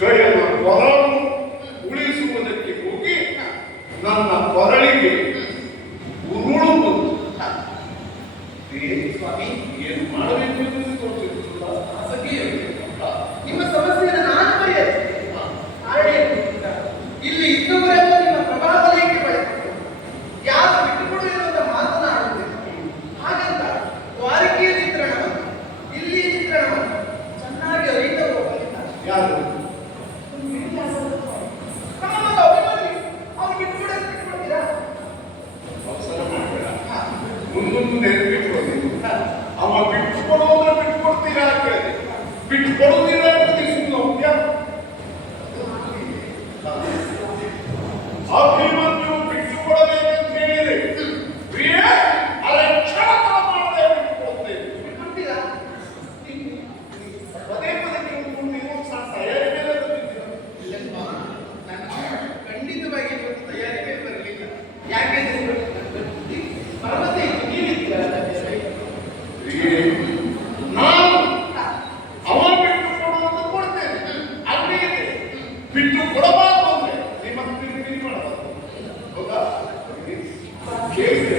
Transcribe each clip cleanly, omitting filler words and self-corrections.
ಕೈಯನ್ನು ಕೊರಳು ಉಳಿಸುವುದಕ್ಕೆ ಹೋಗಿ ನನ್ನ ಕೊರಳಿಗೆ ಉರುಳು ಬಂತು. ಸ್ವಾಮಿ, ಏನು ಮಾಡಬೇಕು ಎಂದು ತೋರಿಸಿಲ್ಲ. ನಿಮ್ಮ ಸಮಸ್ಯೆಯನ್ನು ನಾನು ಪರಿಹರಿಸ್ತೇನೆ. ಇಲ್ಲಿ ಇನ್ನೊಬ್ಬರೆಲ್ಲ ನಿಮ್ಮ ಪ್ರಭಾವಲಯಕ್ಕೆ ಬಳಸಿಕೊಂಡು ಯಾರು ಬಿಟ್ಟುಕೊಡು ಎನ್ನುವಂತ ಮಾತನಾಡುವುದಿಲ್ಲ. ಹಾಗಂತ ದ್ವಾರಕೆಯ ಚಿತ್ರಣವನ್ನು ಇಲ್ಲಿಯ ಚಿತ್ರಣವನ್ನು ಚೆನ್ನಾಗಿ ಅರಿತ ಹೋಗಲಿಲ್ಲ. ಯಾರು ಮುಂದೊಂದು ನೆನಪಿಟ್ಕೊಳ್ಳೋದು. ಅವ ಬಿಟ್ಟುಕೊಡೋದ್ರೆ ಬಿಟ್ಟುಕೊಡ್ತೀರಾ ಕೇಳಿದೆ, ಬಿಟ್ಟುಕೊಡುತ್ತೀರಾ ಸುಮ್ಮನೆ ಅಭಿಮನ್ಯು ಬಿಟ್ಟುಕೊಡಬೇಕಂತ ಹೇಳಿದ್ರೆ ಅರಕ್ಷಣ ಮಾಡದೆ ಬಿಟ್ಟುಕೊಡ್ತೇವೆ. ಬಿಟ್ಟುಕೊಡ್ತೀರಾ? ಪದೇ ಪದೇ ನೀವು ತಯಾರಿ ಮೇಲೆ ಇಲ್ಲಪ್ಪ, ನಾನು ಖಂಡಿತವಾಗಿ ಇವತ್ತು ತಯಾರಿಗೆ ಬರಲಿಲ್ಲ. ಯಾಕೆಂದ್ರೆ ಪರ್ವತ ಇತ್ತು, ನೀವಿದ್ದೀರಲ್ಲ. ನಾನು ಅವ ಬಿಟ್ಟು ಕೊಡುವಂತ ಕೊಡ್ತೇನೆ. ಅಲ್ಲಿ ಬಿಟ್ಟು ಕೊಡಬಾರ್ದು ಅಂದ್ರೆ ನಿಮ್ಮ ಪಿರಿಪಿರಿ ಮಾಡಬಾರ್ದು. ಹೌದಾ? ಕೇಳಿದ್ರೆ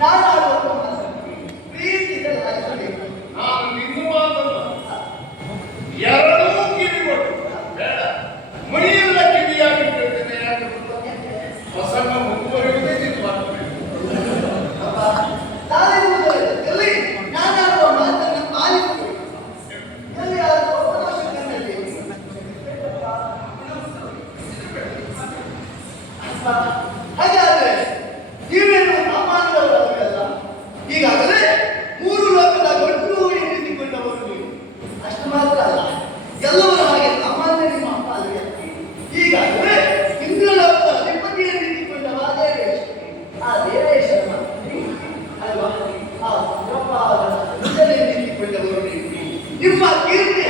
ನಾನು ಆಡುವ ಪ್ರೀತಿ ಹಾಗಾದ್ರೆ ನೀವೇನು ಸಾಮಾನ್ಯರಲ್ಲ, ಈಗಾಗಲೇ 3 ಲೋಕದ ಗಂಡು ಎನ್ನಿಸಿಕೊಂಡವರು ನೀವು. ಅಷ್ಟು ಮಾತ್ರ ಅಲ್ಲ, ಎಲ್ಲವರ ಹಾಗೆ ಸಾಮಾನ್ಯ ನಿಮ್ಮ ಪಾಲಿಗೆ ಈಗಾಗಲೇ ಇಂದ್ರಲೋಕದ ಅಧಿಪತಿ ಎನ್ನಿಸಿಕೊಂಡವ ದೇವೇಶ. ಆ ದೇವೇಶನ ಅಲ್ವಾ, ಆ ಎನ್ನಿಸಿಕೊಂಡವರು ನೀವು. ನಿಮ್ಮ ಕೀರ್ತಿ